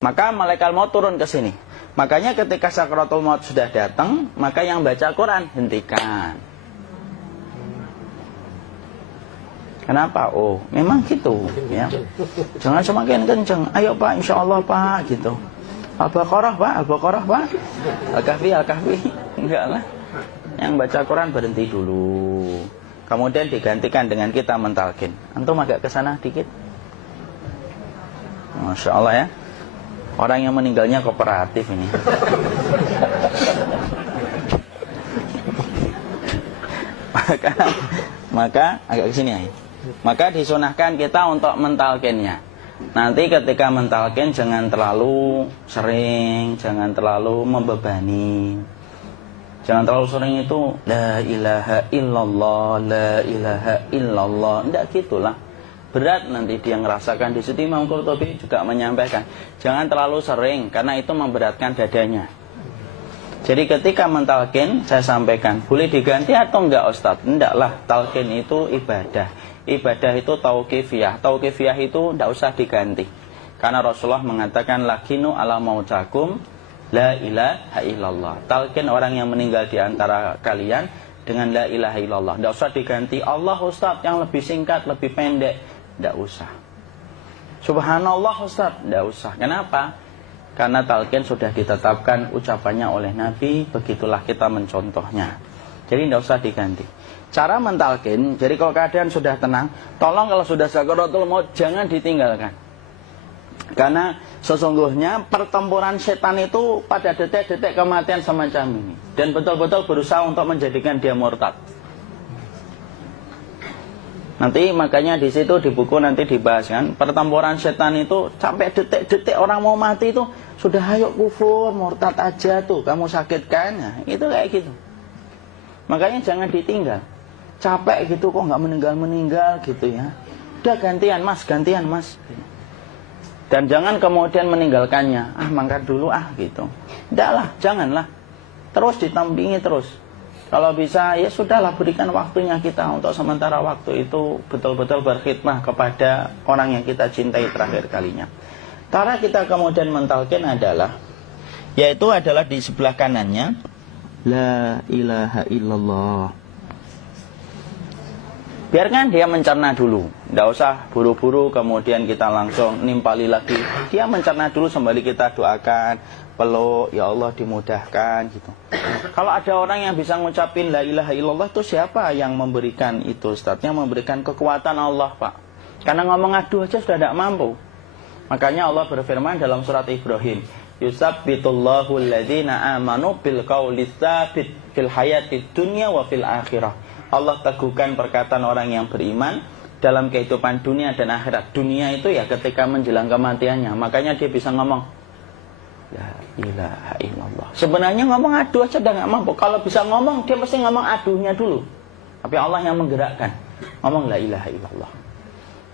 Maka malaikat maut turun ke sini. Makanya ketika sakaratul maut sudah datang, maka yang baca Quran hentikan. Kenapa? Oh, memang gitu ya. Jangan semakin kencang. Ayo Pak, insya Allah Pak, gitu. Al-Baqarah Pak, Al-Baqarah Pak. Al-Kahfi, Al-Kahfi. Enggak lah. Yang baca Quran berhenti dulu. Kemudian digantikan dengan kita mentalkin. Antum agak ke sana dikit. Masya Allah ya. Orang yang meninggalnya kooperatif ini. maka agak ke sini ya. Maka disunahkan kita untuk mentalkinnya. Nanti ketika mentalkin jangan terlalu sering, jangan terlalu membebani. Jangan terlalu sering itu la ilaha illallah, la ilaha illallah. Tidak gitulah. Berat nanti dia ngerasakan. Di situ Imam Qurtubi juga menyampaikan, jangan terlalu sering karena itu memberatkan dadanya. Jadi ketika mentalkin, saya sampaikan, boleh diganti atau enggak Ustadz? Enggaklah, talkin itu ibadah. Ibadah itu tauqifiyah. Tauqifiyah itu enggak usah diganti. Karena Rasulullah mengatakan, lakinu ala mautakum la ilaha illallah. Talkin orang yang meninggal di antara kalian dengan la ilaha illallah. Enggak usah diganti Allah Ustadz yang lebih singkat, lebih pendek. Enggak usah. Subhanallah Ustadz, enggak usah. Kenapa? Karena talqin sudah ditetapkan ucapannya oleh Nabi, begitulah kita mencontohnya. Jadi tidak usah diganti. Cara mentalqin, jadi kalau keadaan sudah tenang, tolong kalau sudah sakaratul maut jangan ditinggalkan. Karena sesungguhnya pertempuran setan itu pada detik-detik kematian semacam ini. Dan betul-betul berusaha untuk menjadikan dia murtad. Nanti makanya di situ di buku nanti dibahas kan, pertempuran setan itu sampai detik-detik orang mau mati itu sudah ayo kufur, murtad aja tuh, kamu sakit kan? Nah, itu kayak gitu. Makanya jangan ditinggal. Capek gitu kok nggak meninggal gitu ya. Udah gantian mas. Dan jangan kemudian meninggalkannya. Mangkat dulu gitu. Tidaklah, janganlah. Terus ditampingi terus. Kalau bisa ya sudahlah, berikan waktunya kita untuk sementara waktu itu betul-betul berkhidmah kepada orang yang kita cintai terakhir kalinya. Cara kita kemudian mentalkin adalah, yaitu adalah di sebelah kanannya la ilaha illallah. Biarkan dia mencerna dulu, tidak usah buru-buru kemudian kita langsung nimpali lagi. Dia mencerna dulu sembari kita doakan, peluk, ya Allah dimudahkan gitu. Kalau ada orang yang bisa ngucapin la ilaha illallah itu siapa yang memberikan itu Ustaz? Yang memberikan kekuatan Allah Pak. Karena ngomong aduh aja sudah tidak mampu. Makanya Allah berfirman dalam surat Ibrahim, yusabbitullahu alladhina amanu bil qawli tsabit fil hayatid dunya wa fil akhirah. Allah teguhkan perkataan orang yang beriman dalam kehidupan dunia dan akhirat. Dunia itu ya ketika menjelang kematiannya. Makanya dia bisa ngomong la ilaha illallah. Sebenarnya ngomong aduh aja udah gak mampu. Kalau bisa ngomong, dia mesti ngomong aduhnya dulu. Tapi Allah yang menggerakkan. Ngomong la ilaha illallah.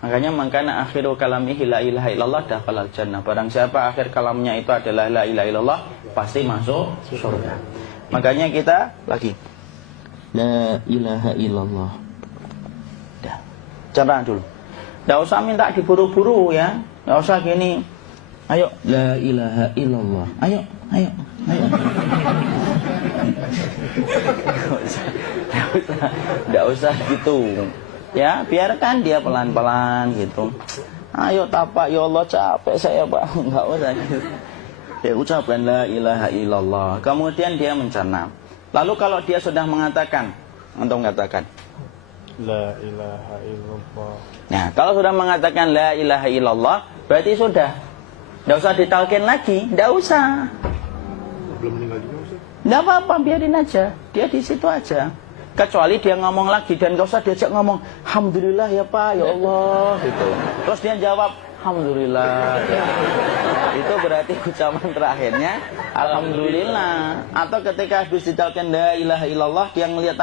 Makanya makana akhiru kalamihi la ilaha illallah dakhalal jannah. Barang siapa akhir kalamnya itu adalah la ilaha illallah, pasti masuk surga. Makanya kita lagi la ilaha illallah. Dah. Cara dulu. Enggak usah minta diburu-buru ya. Enggak usah gini. Ayo la ilaha illallah. Ayo. Enggak usah gitu. Ya, biarkan dia pelan-pelan gitu. Ayo tapak, ya Allah capek saya Pak. Enggak usah gitu. Dia ucapkan la ilaha illallah. Kemudian dia mencerna. Lalu kalau dia sudah mengatakan, untuk mengatakan la ilaha illallah. Nah, kalau sudah mengatakan la ilaha illallah, berarti sudah. Tidak usah ditalkin lagi, tidak usah. Belum meninggal juga Ustaz? Tidak apa-apa, biarin aja. Dia di situ aja. Kecuali dia ngomong lagi dan gak usah diajak ngomong alhamdulillah ya Pak, ya Allah gitu. Terus dia jawab alhamdulillah ya. Itu berarti ucapan terakhirnya alhamdulillah. Atau ketika habis ditalkin la ilaha illallah, dia ngelihat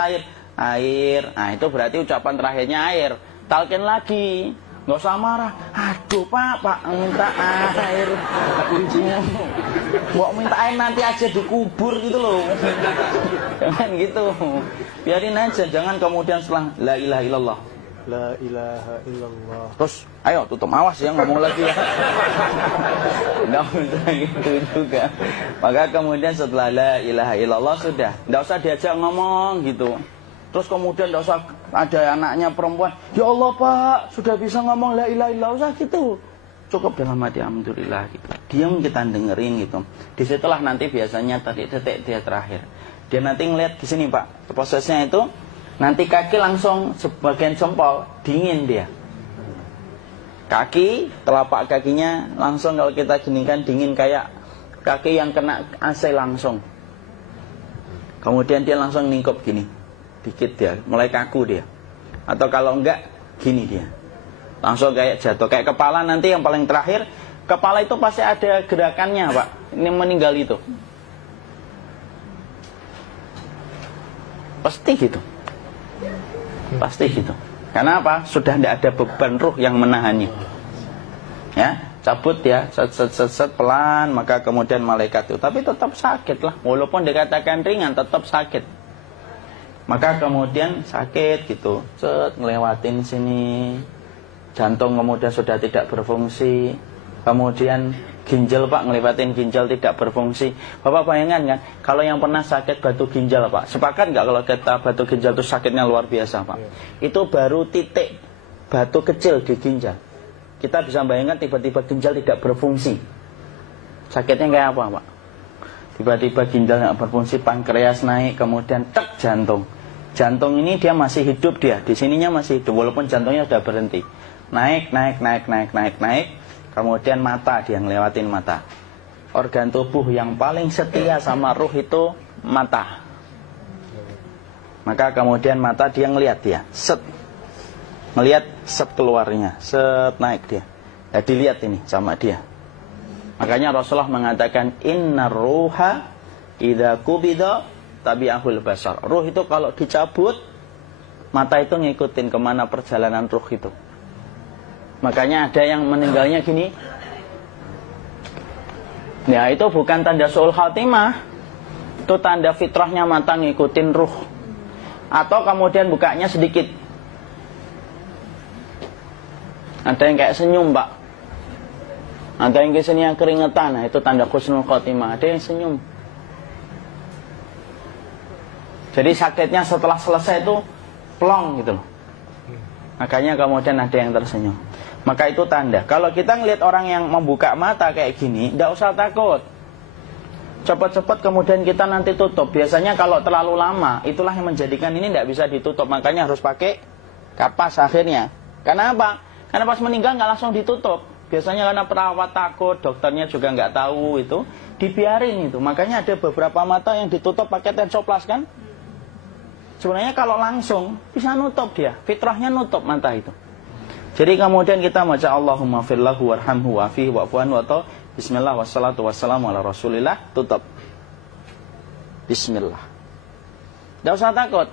air. Nah itu berarti ucapan terakhirnya air. Talkin lagi, nggak usah marah. Aduh Pak minta air. Kuncinya mau minta air nanti aja dikubur gitu loh. Jangan gitu. Biarin aja, jangan kemudian setelah la ilaha illallah La ilaha illallah. Terus, ayo tutup, awas ya ngomong lagi ya. Nggak usah gitu juga. Maka kemudian setelah la ilaha illallah sudah, nggak usah diajak ngomong gitu. Terus kemudian nggak usah ada anaknya perempuan, ya Allah Pak, sudah bisa ngomong la ilaha illallah, usah gitu. Cukup dalam hati alhamdulillah gitu. Diam kita dengerin gitu. Disitulah nanti biasanya tadi detik dia terakhir. Dia nanti ngeliat di sini Pak, prosesnya itu. Nanti kaki langsung sebagian jempol dingin dia. Kaki, telapak kakinya langsung kalau kita ginikan dingin kayak kaki yang kena AC langsung. Kemudian dia langsung ningkup gini, dikit dia, mulai kaku dia. Atau kalau enggak, gini dia. Langsung kayak jatuh, kayak kepala nanti yang paling terakhir. Kepala itu pasti ada gerakannya Pak, ini meninggal itu. Pasti gitu. Pasti gitu. Karena apa? Sudah tidak ada beban ruh yang menahannya. Ya, cabut ya, set pelan, maka kemudian malaikat itu. Tapi tetap sakit lah. Walaupun dikatakan ringan, tetap sakit. Maka kemudian sakit gitu. Set ngelewatin sini. Jantung kemudian sudah tidak berfungsi. Kemudian ginjal Pak, ngelewatin ginjal tidak berfungsi. Bapak bayangkan kan, kalau yang pernah sakit batu ginjal Pak, sepakat nggak kalau kita batu ginjal itu sakitnya luar biasa Pak? Itu baru titik batu kecil di ginjal. Kita bisa bayangkan tiba-tiba ginjal tidak berfungsi. Sakitnya kayak apa Pak? Tiba-tiba ginjal nggak berfungsi, pankreas naik, kemudian tek jantung. Jantung ini dia masih hidup dia, di sininya masih hidup walaupun jantungnya sudah berhenti. Naik. Kemudian mata, dia ngelewatin mata. Organ tubuh yang paling setia sama ruh itu mata. Maka kemudian mata dia ngelihat dia, set. Melihat set keluarnya, set naik dia. Ya dilihat ini sama dia. Makanya Rasulullah mengatakan innar ruha idza qubida tabi'ahul basar. Ruh itu kalau dicabut, mata itu ngikutin kemana perjalanan ruh itu. Makanya ada yang meninggalnya gini. Ya itu bukan tanda su'ul khatimah. Itu tanda fitrahnya mata ngikutin ruh. Atau kemudian bukanya sedikit. Ada yang kayak senyum Pak. Ada yang kesini yang keringetan. Nah, itu tanda husnul khatimah. Ada yang senyum. Jadi sakitnya setelah selesai itu plong gitu loh. Makanya kemudian ada yang tersenyum. Maka itu tanda. Kalau kita ngelihat orang yang membuka mata kayak gini, tidak usah takut. Cepat-cepat kemudian kita nanti tutup. Biasanya kalau terlalu lama, itulah yang menjadikan ini tidak bisa ditutup. Makanya harus pakai kapas akhirnya. Karena apa? Karena pas meninggal nggak langsung ditutup. Biasanya karena perawat takut, dokternya juga nggak tahu itu, dibiarin itu. Makanya ada beberapa mata yang ditutup pakai tensoplas kan? Sebenarnya kalau langsung bisa nutup dia, fitrahnya nutup mata itu. Jadi kemudian kita baca Allahumma firlahu warhamhu wa'afihi wa'fu'anhu atau bismillah wassalatu wassalamu ala rasulillah, tutup. Bismillah. Tidak usah takut.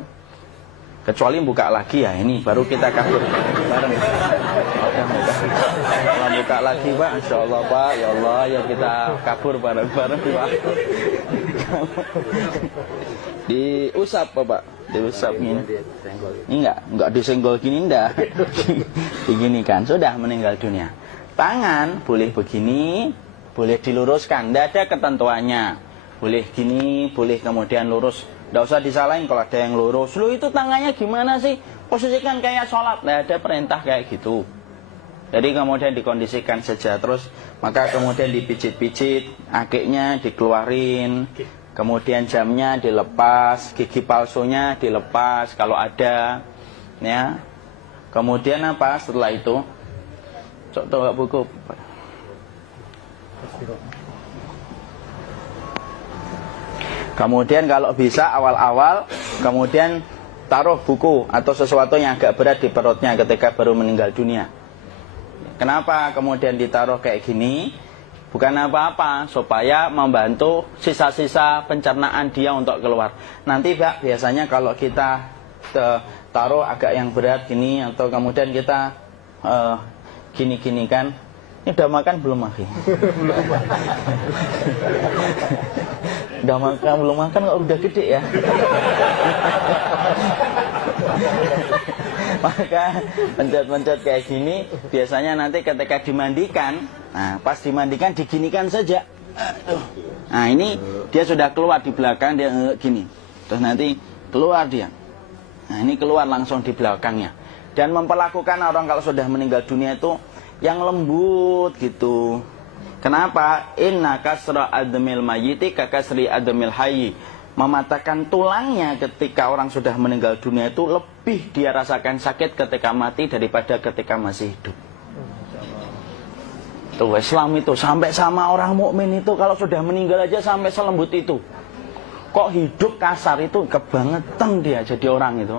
Kecuali buka lagi ya, ini baru kita kabur bareng. Kalau buka lagi Pak, insya Allah Pak, ya Allah ya kita kabur bareng-bareng Pak. Diusap Pak, diusap ini. Ini enggak disenggol gini enggak. Begini kan, sudah meninggal dunia. Tangan boleh begini, boleh diluruskan, enggak ada ketentuannya. Boleh gini, boleh kemudian lurus. Tidak usah disalahin kalau ada yang lurus. Lu itu tangannya gimana sih? Posisikan kayak sholat. Nah, ada perintah kayak gitu. Jadi kemudian dikondisikan saja. Terus maka kemudian dipijit-pijit, akiknya dikeluarin. Kemudian jamnya dilepas, gigi palsunya dilepas kalau ada. Ya. Kemudian apa setelah itu? Coba buku. Kemudian kalau bisa awal-awal kemudian taruh buku atau sesuatu yang agak berat di perutnya ketika baru meninggal dunia. Kenapa kemudian ditaruh kayak gini? Bukan apa-apa, supaya membantu sisa-sisa pencernaan dia untuk keluar. Nanti Pak, biasanya kalau kita taruh agak yang berat gini atau kemudian kita gini-gini kan, ini udah makan belum Akhi? Udah makan belum makan kok udah gede ya. Maka pencet-pencet kayak gini biasanya nanti ketika dimandikan, nah pas dimandikan diginikan saja. Nah ini dia sudah keluar di belakang, dia gini. Terus nanti keluar dia. Nah ini keluar langsung di belakangnya. Dan memperlakukan orang kalau sudah meninggal dunia itu yang lembut gitu. Kenapa? Inna kasra admil mayyiti kakasri admil hayyi. Mematakan tulangnya ketika orang sudah meninggal dunia itu lebih dia rasakan sakit ketika mati daripada ketika masih hidup. Tuh Islam itu sampai sama orang mukmin itu kalau sudah meninggal aja sampai selembut itu. Kok hidup kasar itu kebangetan dia jadi orang itu.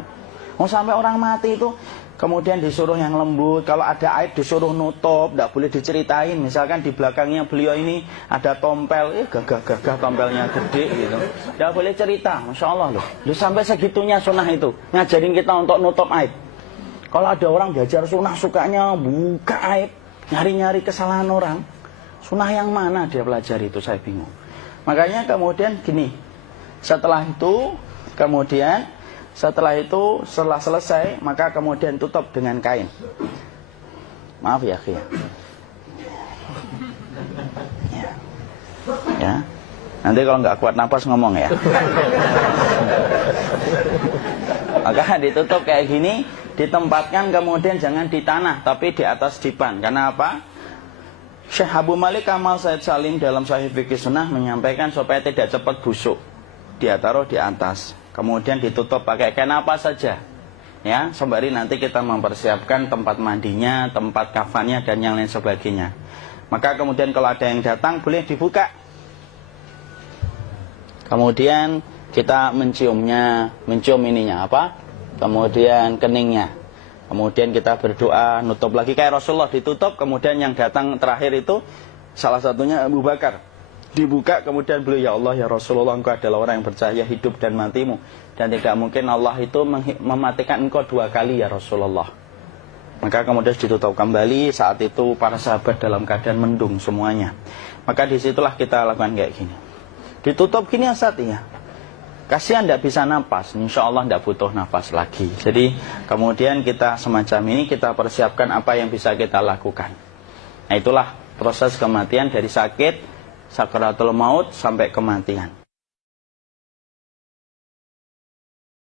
Sampai orang mati itu kemudian disuruh yang lembut, kalau ada aib disuruh nutup, tidak boleh diceritain. Misalkan di belakangnya beliau ini ada tompel, gagah-gagah tompelnya gede gitu. Tidak boleh cerita, Masya Allah loh. Sampai segitunya sunnah itu, ngajarin kita untuk nutup aib. Kalau ada orang belajar sunnah sukanya buka aib, nyari-nyari kesalahan orang. Sunnah yang mana dia pelajari itu, saya bingung. Makanya kemudian gini, setelah selesai, maka kemudian tutup dengan kain. Maaf ya, Ki. Ya. Nanti kalau nggak kuat napas ngomong ya. Maka ditutup kayak gini, ditempatkan kemudian jangan di tanah, tapi di atas dipan. Karena apa? Syekh Abu Malik Kamal Said Salim dalam Sahih Fikih Sunnah menyampaikan supaya tidak cepat busuk. Dia taruh di atas. Kemudian ditutup pakai kain apa saja, ya, sembari nanti kita mempersiapkan tempat mandinya, tempat kafannya dan yang lain sebagainya. Maka kemudian kalau ada yang datang boleh dibuka. Kemudian kita mencium ininya apa? Kemudian keningnya. Kemudian kita berdoa, nutup lagi kayak Rasulullah ditutup. Kemudian yang datang terakhir itu salah satunya Abu Bakar. Dibuka kemudian beliau, ya Allah ya Rasulullah, engkau adalah orang yang percaya hidup dan matimu, dan tidak mungkin Allah itu mematikan engkau 2 kali ya Rasulullah. Maka kemudian ditutup kembali. Saat itu para sahabat dalam keadaan mendung semuanya. Maka disitulah kita lakukan kayak gini. Ditutup gini ya. Kasihan tidak bisa napas, insya Allah tidak butuh napas lagi. Jadi kemudian kita semacam ini kita persiapkan apa yang bisa kita lakukan. Nah itulah proses kematian dari sakit, sakaratul maut sampai kematian.